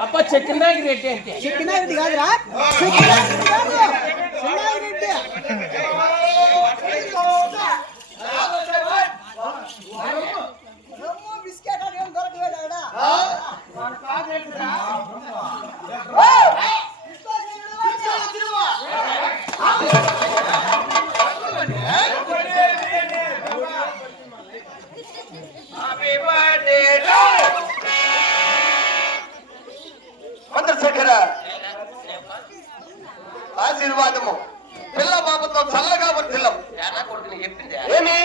అప్ప చెక్కినాకి రెడ్డి అంటే. చిక్కినారెడ్డి కాదురా. చిక్కినారెడ్డి కాదు ఆశీర్వాదము. పిల్ల బాబుతో చల్లగా వర్తిల్లం ఏనా కొడుకుని చెప్పింది. ఏమి?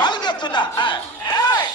வாழ்க்கத்துனா ஏய்.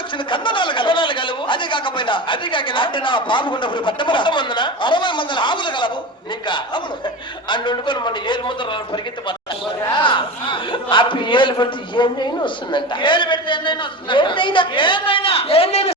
లక్షణ కందనాలు గలవు గలవు అది కాకపోయినా అది కాక అంటే నా పాముగుండ పట్టము మందన అరవై మంది ఆవులు గలవు ఇంకా అవును. అన్ను వండుకొని మన ఏలు ముద్ర పరిగెత్తి ఆ ఏలు పెడితే ఏందైనా వస్తుందంట. ఏలు పెడితే ఏందైనా వస్తుందంట. ఏందైనా ఏందైనా ఏందైనా